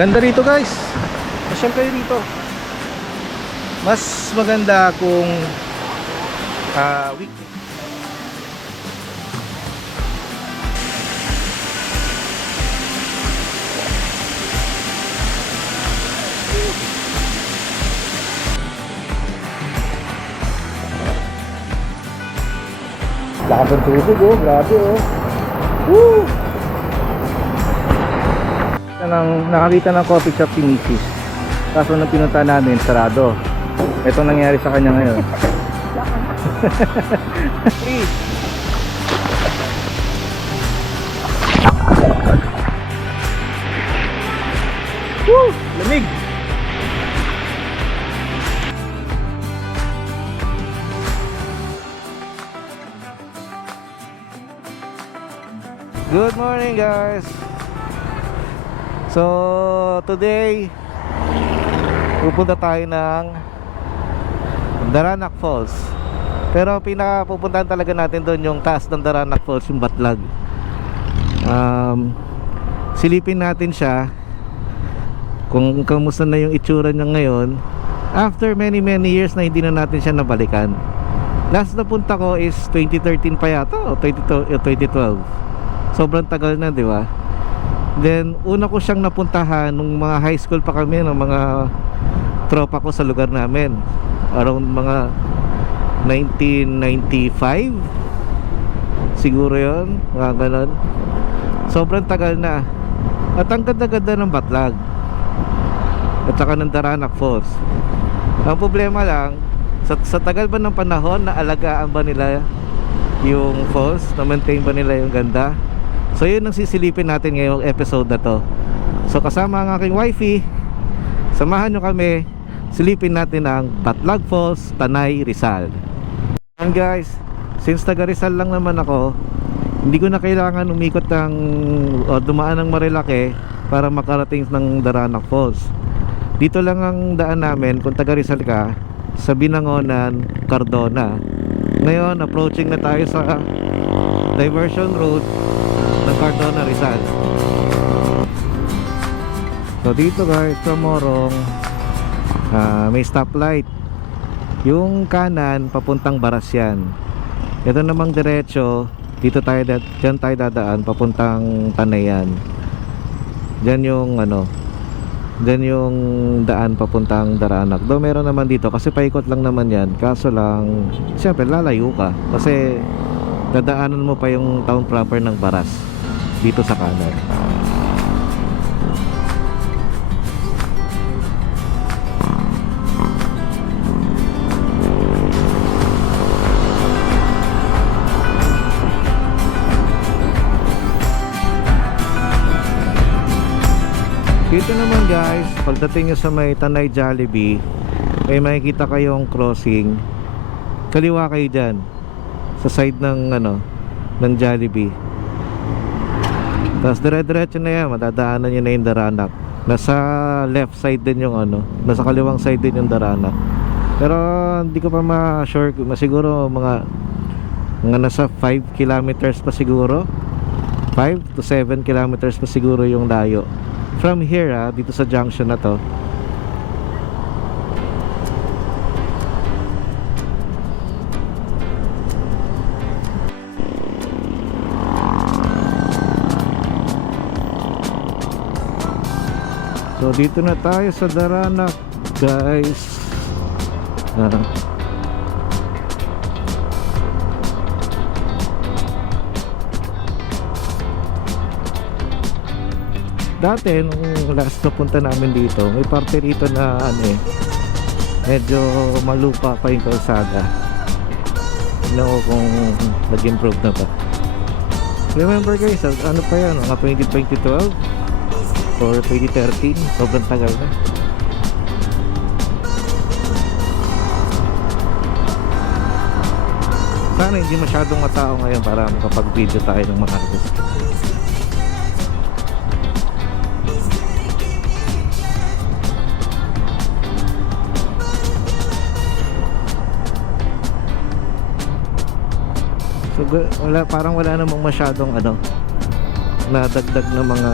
Ganda rito guys. Masyal kayo rito. Mas maganda kung ah weekday. Lakas ng tubig oh, grabe oh. Woo! Nang, nakakita ng coffee shop si Mrs. Kaso nung pinunta namin, sarado. Ito nangyari sa kanya ngayon. Please. Woo! Lamig! Good morning guys! So, today pupunta tayo ng Daranak Falls. Pero pinakapupuntahan talaga natin doon yung taas ng Daranak Falls, yung Batlag. Um, silipin natin siya kung kamusta na yung itsura niya ngayon after many many years na hindi na natin siya nabalikan. Last na punta ko is 2013 pa yata o 2012 2012. Sobrang tagal na, di ba? Then, una ko siyang napuntahan nung mga high school pa kami, ng mga tropa ko sa lugar namin. Around mga 1995. Siguro yon mga ganon. Sobrang tagal na. At ang ganda-ganda ng Batlag. At saka ng Daranak Falls. Ang problema lang, sa, sa tagal ba ng panahon, naalagaan ba nila yung falls? Na-maintain ba nila yung ganda? So yun ang sisilipin natin ngayong episode na to. So kasama ang aking wifey. Samahan nyo kami. Silipin natin ang Batlag Falls, Tanay, Rizal. And guys Since taga Rizal lang naman ako Hindi ko na kailangan umikot ng o dumaan ng Marilake Para makarating ng Daranak Falls. Dito lang ang daan namin. Kung taga Rizal ka Sa Binangonan, Cardona. Ngayon approaching na tayo sa Diversion Road Cardona Rizal so dito guys sa Morong ah, may stoplight. Yung kanan papuntang Barasyan ito namang diretso dito tayo dyan tayo dadaan papuntang Tanayan dyan yung ano dyan yung daan papuntang Daranak. Do meron naman dito kasi paikot lang naman yan. Kaso lang siyempre lalayo ka. Kasi dadaanan mo pa yung town proper ng Baras dito sa kanan dito naman guys pagdating nyo sa may Tanay Jollibee may makikita kayong crossing. Kaliwa kayo dyan sa side ng ano ng Jollibee tapos dire-diretso na yan madadaanan nyo na yung Daranak nasa left side din yung ano nasa kaliwang side din yung Daranak pero hindi ko pa ma-sure masiguro mga mga nasa 5 kilometers pa siguro. 5 to 7 kilometers pa siguro yung layo. From here ah, dito sa junction na to So dito na tayo sa Daranak guys. Ah. Dati nung last na punta namin dito May parte rito na ano eh Medyo malupa pa yung kalsada. Tignan ko kung nag-improve na ba. Remember guys, ano pa yan, mga 2012 or 2013 sobrang tagal na. Sana hindi masyadong matao ngayon para makapag video tayo ng maayos so gu- wala, parang wala namang masyadong ano nadagdag na mga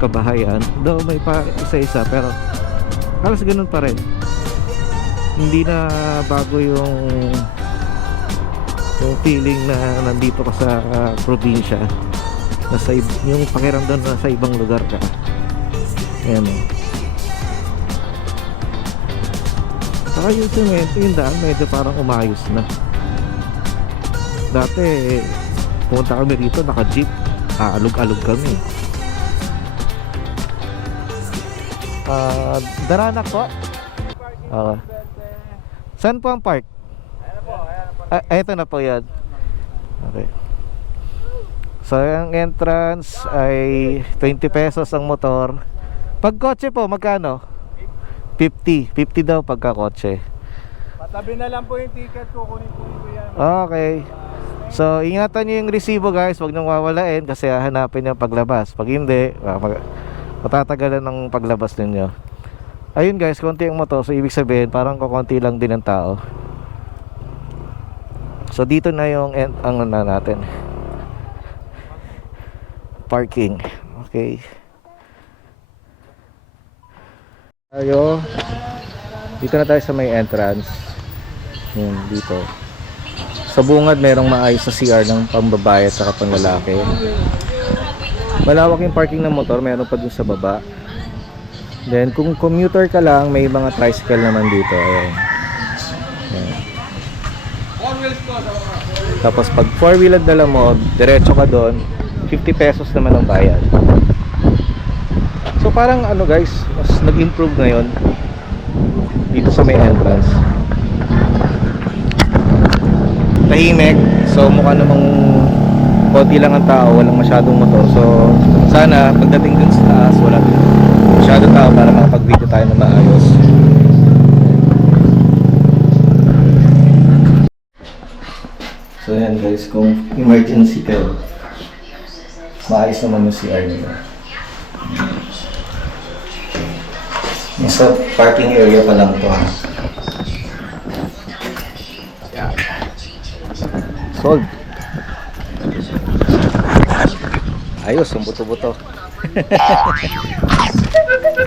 kabahayan. Though may pa isa-isa pero halos ganun pa rin. Hindi na bago yung yung feeling na nandito ka sa ah, probinsya. Nasa ib- yung pakiramdam na sa ibang lugar ka. Ayan o. Saka yung semento, yung daan medyo parang umayos na. Dati, pumunta kami rito, naka-jeep. Aalog-alog kami. Ah, Daranak po? Okay. Saan po ang park? Ah, eto na po yan. Okay. So, ang entrance ay 20 pesos ang motor. Pag kotse po, magkano? 50. 50 daw pagka kotse. Patabi na lang po yung ticket, kukunin po ni Kuya. Okay. So, ingatan nyo yung resibo guys. Huwag nang wawalain kasi hahanapin yung paglabas. Pag hindi, ah, mag matatagalan ng paglabas ninyo. Ayun guys, konti ang motor. So, ibig sabihin, parang kukunti lang din ang tao. So, dito na yung en- ang na natin. Parking. Okay. Tayo. Dito na tayo sa may entrance. Yun, dito. Sa bungad, merong maayos na CR ng pambabae at saka panglalaki. Malawak yung parking ng motor, meron pa dun sa baba. Then, kung commuter ka lang, may mga tricycle naman dito. Ayan. Ayan. Tapos, pag four wheel ang dala mo, diretso ka doon, 50 pesos naman ang bayad. So, parang ano guys, mas nag-improve ngayon dito sa may entrance tahimik so mukha namang konti lang ang tao walang masyadong motor. So sana pagdating dun sa taas wala din masyadong tao para makapag-video tayo na maayos. So yan guys kung emergency ka maayos naman yung CR nila nasa parking area pa lang to ha? Sold. Ayos, ang buto-buto.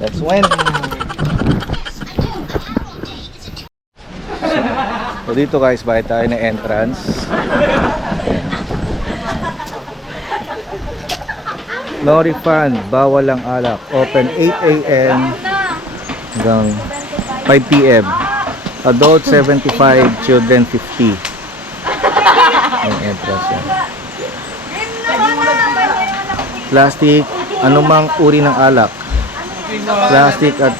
That's when. So dito guys, bakit tayo na entrance? No refund, bawal ang alak. Open 8 a.m. hanggang 5 p.m. Adult 75, children 50 yung entrance yan. Plastic, anumang uri ng alak. Plastic at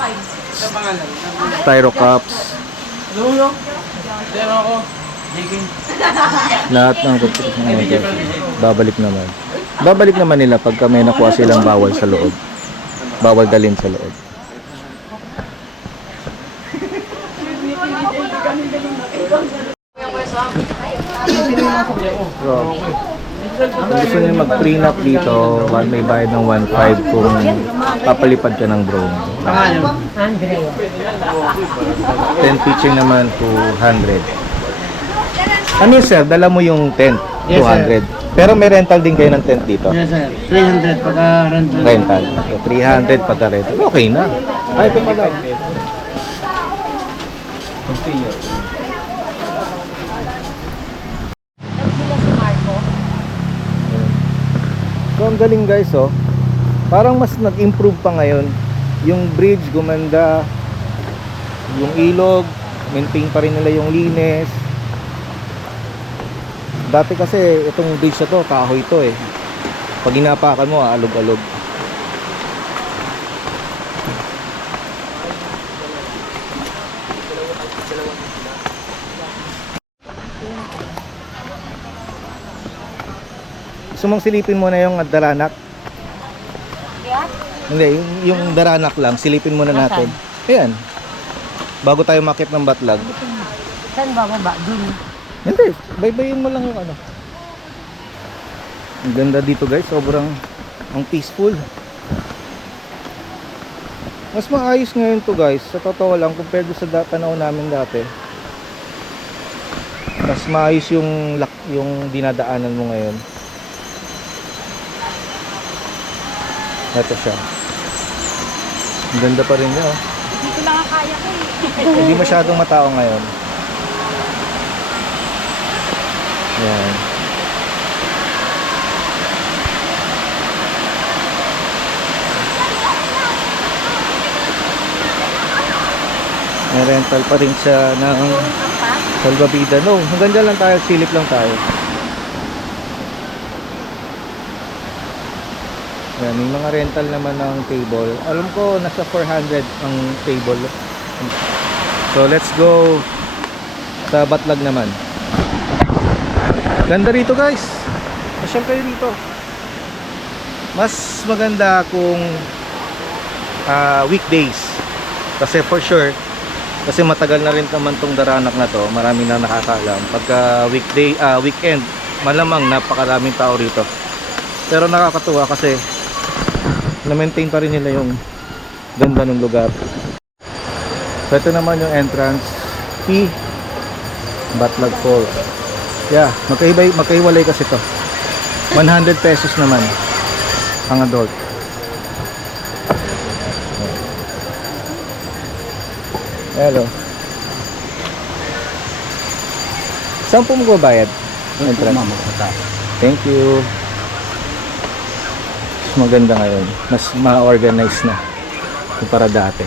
styro cups. Lahat ng babalik naman. Babalik naman nila pagka may nakuha silang bawal sa loob. Bawal dalhin sa loob. So, kung gusto niyo mag-prenup dito, one may bayad ng 1.5 kung papalipad ka ng drone. Pangalan? 10 pitching naman 200. Ano yun sir? Dala mo yung tent? Yes, 200. Pero may rental din kayo ng tent dito? Yes sir. 300 pagka rental. Rental. So, 300 pagka rental. Okay na. Ay, ito Ang galing guys, oh. Parang mas nag-improve pa ngayon. Yung bridge gumanda. Yung ilog, maintain pa rin nila yung linis. Dati kasi itong bridge na to, kahoy to eh. Pag inapakan mo, alog-alog. Gusto mong silipin mo na yung daranak? Hindi, yung, yung daranak lang, silipin muna natin. Ayan. Bago tayo makit ng batlag. Saan ba baba? Dun. Hindi, baybayin mo lang yung ano. Ang ganda dito guys, sobrang ang peaceful. Mas maayos ngayon to guys, sa totoo lang compared sa da- panahon namin dati. Mas maayos yung lak- yung dinadaanan mo ngayon. Ito siya. Ang ganda pa rin niya oh. Dito lang ang kaya ko eh. Hindi masyadong matao ngayon. Yan. May rental pa rin siya ng Salvavida. No, hanggang dyan lang tayo. Silip lang tayo. Yan, may mga rental naman ng table. Alam ko, nasa 400 ang table. So, let's go sa Batlag naman. Ganda rito guys. Pasyal kayo dito. Mas maganda kung ah, weekdays. Kasi for sure, kasi matagal na rin naman tong daranak na to. Marami na nakakaalam. Pagka weekday, ah, weekend, malamang napakaraming tao rito. Pero nakakatuwa kasi na-maintain pa rin nila yung ganda ng lugar. So ito naman yung entrance fee Batlag Falls. Yeah, magkaibay, magkaiwalay kasi to. 100 pesos naman ang adult. Hello. Saan po magbabayad? Entrance. Thank you. Maganda ngayon. Mas ma-organize na kumpara dati.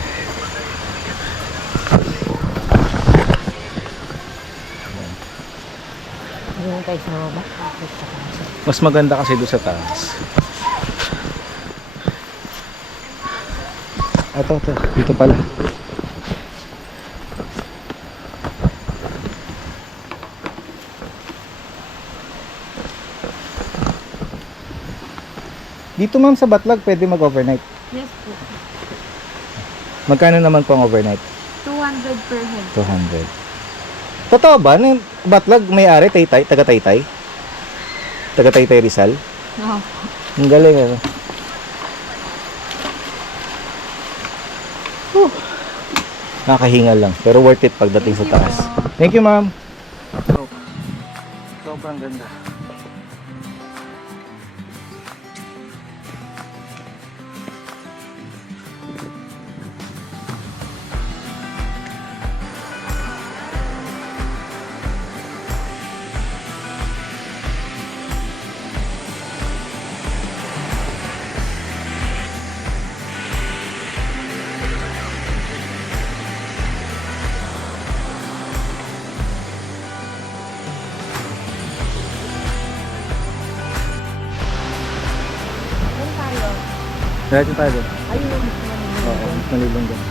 Mas maganda kasi doon sa taas. Ito, ito. Dito pala. Dito ma'am sa Batlag pwede mag-overnight. Yes po. Magkano naman po ang overnight? 200 per head. 200. Totoo ba? Nang Batlag may-ari, Taytay, taga Taytay? Taga Taytay Rizal? Oo. Ang galing ano. Whew. Nakahingal lang. Pero worth it pagdating sa taas. Thank you, ma'am. Sobrang ganda. Diretso tayo doon. Ayun. Oo, mas malilong doon.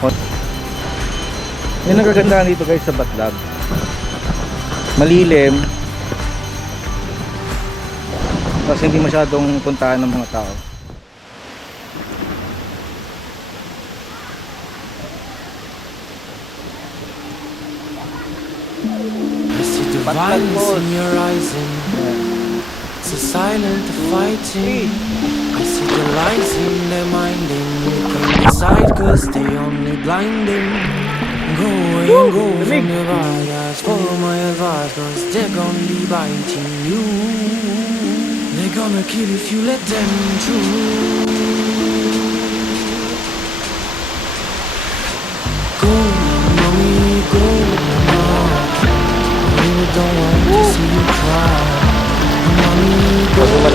Hot. Yung nagagandaan dito guys sa Batlag. Malilim. Kasi hindi masyadong puntahan ng mga tao. Violence Falls. in your eyes and it's a silent fighting. I see the lies in their mind and you can decide cause they only blinding. Go away and go from bad eyes, follow my advice cause they're gonna be biting you. They're gonna kill if you let them through. Go, mommy, go now. I really don't want to see you cry.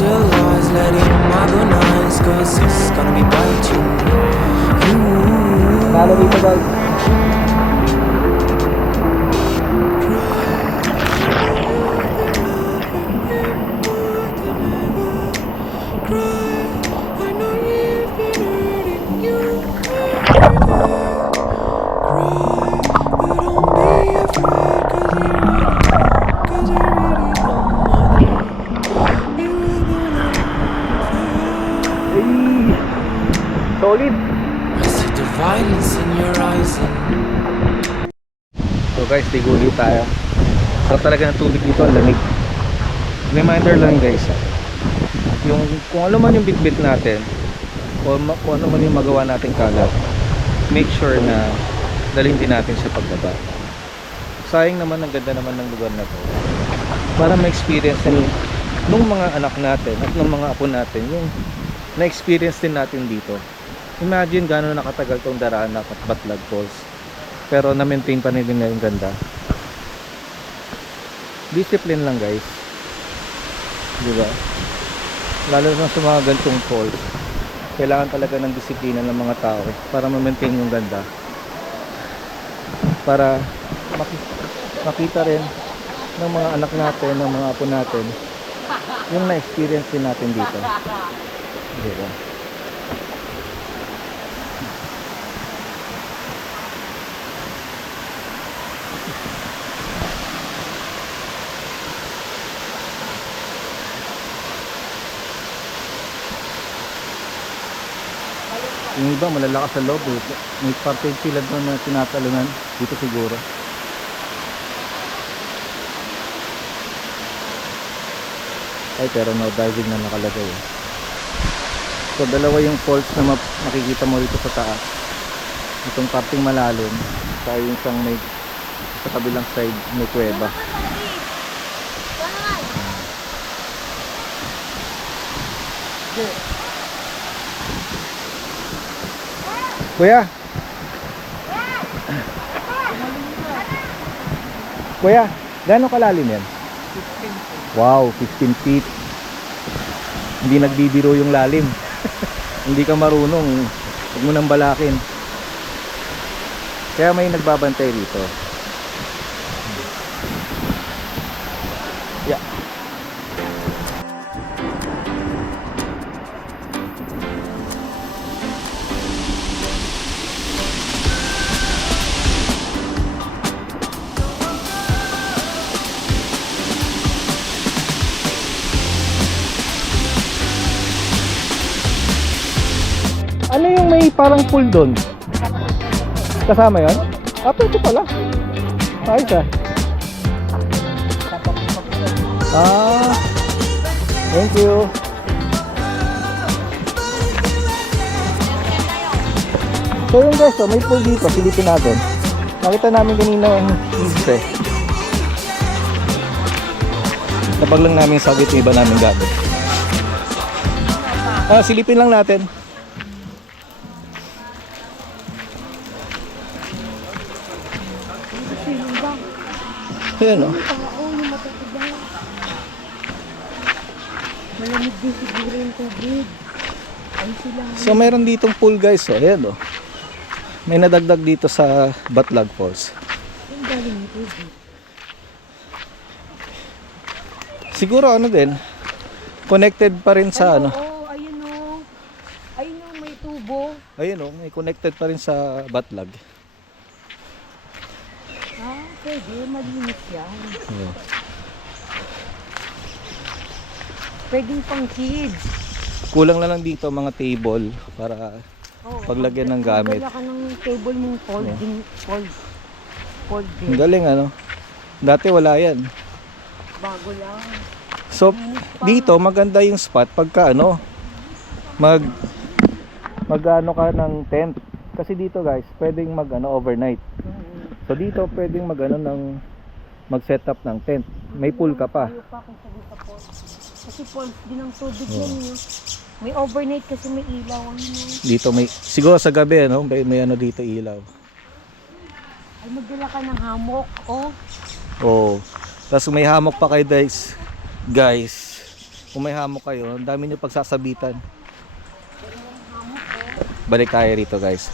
really wanna brutalize, let him agonize, cause it's gonna be biting. You. Guys. Talaga ng tubig dito, ang lamig. Reminder lang guys, yung kung ano man yung bitbit natin, o kung ano man yung magawa natin kalat, make sure na dalhin din natin sa pagbaba. Sayang naman ang ganda naman ng lugar na to. Para ma-experience din nung mga anak natin at nung mga apo natin yung na-experience din natin dito. Imagine gano'n nakatagal tong Daranak at Batlag Falls pero na-maintain pa nila yung ganda discipline lang guys. Di ba lalo na sa mga gantong falls kailangan talaga ng disiplina ng mga tao eh, para ma-maintain yung ganda. Para maki- makita rin ng mga anak natin ng mga apo natin yung na-experience din natin dito. Di ba Yung iba malalakas sa loob eh. May parte sila doon na tinatalunan. Dito siguro. Ay pero no diving na nakalagay eh. So dalawa yung falls na map- makikita mo dito sa taas. Itong parting malalim. Kaya yung isang may sa kabilang side may kuweba. Kuya. Kuya, gaano kalalim yan? 15 Wow, 15 feet. Hindi nagbibiro yung lalim. Hindi ka marunong. Huwag mo nang balakin. Kaya may nagbabantay dito. Parang pool doon? Kasama yon? Ah, pwede pala. Ayos ah. Ah. Thank you. So yun guys, oh, may pool dito, silipin natin. Nakita namin kanina yung isip eh. Kapag lang namin sagit yung iba namin gamit. Ah, silipin lang natin. Ayan o. Malamig din siguro yung tubig. So meron ditong pool guys, oh. Ayan oh. May nadagdag dito sa Batlag Falls. Siguro ano din, connected pa rin sa ano. Oo, ayun o. Ayun o, may tubo. Ayun oh, may connected pa rin sa Batlag. Pwede. Malinis yan. Oh. Pwedeng pang kids. Kulang na lang dito mga table para Oh, paglagyan ng gamit. Magdala ka ng table mong folding, fold, fold Ang galing ano. Dati wala yan. Bago lang. So dito maganda yung spot pagka ano mag magano ka ng tent. Kasi dito guys, pwedeng mag ano overnight. So dito pwedeng mag ano ng mag set up ng tent. May pool ka pa. Ayaw pa kung sabi sa falls. Kasi falls din ang tubig yan yun. May overnight kasi may ilaw. Yun. Dito may siguro sa gabi ano, may, may ano dito ilaw. Ay, magdala ka ng hammock. Oh, Oo. Tapos may hammock pa kayo guys. Guys, kung may hammock kayo, ang dami niyo pagsasabitan. Balik tayo rito guys.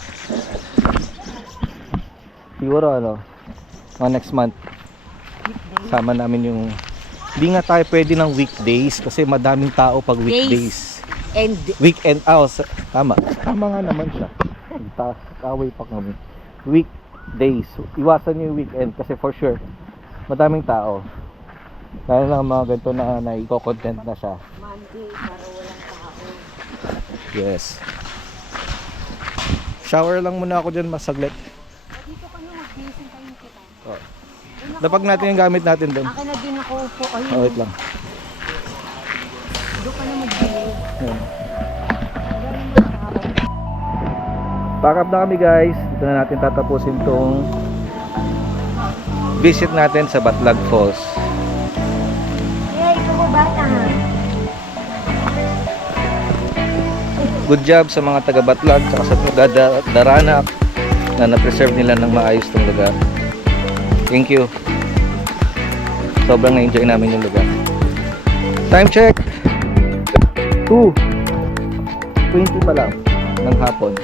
Siguro ano, mga next month, sama namin yung hindi nga tayo pwede ng weekdays kasi madaming tao pag weekdays. and Weekend, ah, oh, tama. Tama nga naman siya. Ta away pa kami. Weekdays. Iwasan niyo yung weekend kasi for sure, madaming tao. Kaya lang mga ganito na naiko-content na siya. Monday para walang tao. Yes. Shower lang muna ako dyan masaglit. Dito ka na, mag-gising tayo kita. Lapag natin yung gamit natin doon. Akin na din ako upo. Ayun, Oh, wait lang. doon ka na. Yan. Pack up na kami guys. Dito na natin tatapusin tong visit natin sa Batlag Falls. Yay, bata. Good job sa mga taga Batlag at sa taga Da- Daranak na na-preserve nila ng maayos tong lugar. Thank you. Sobrang na-enjoy namin yung lugar. Time check. 2. 20 pa lang ng hapon.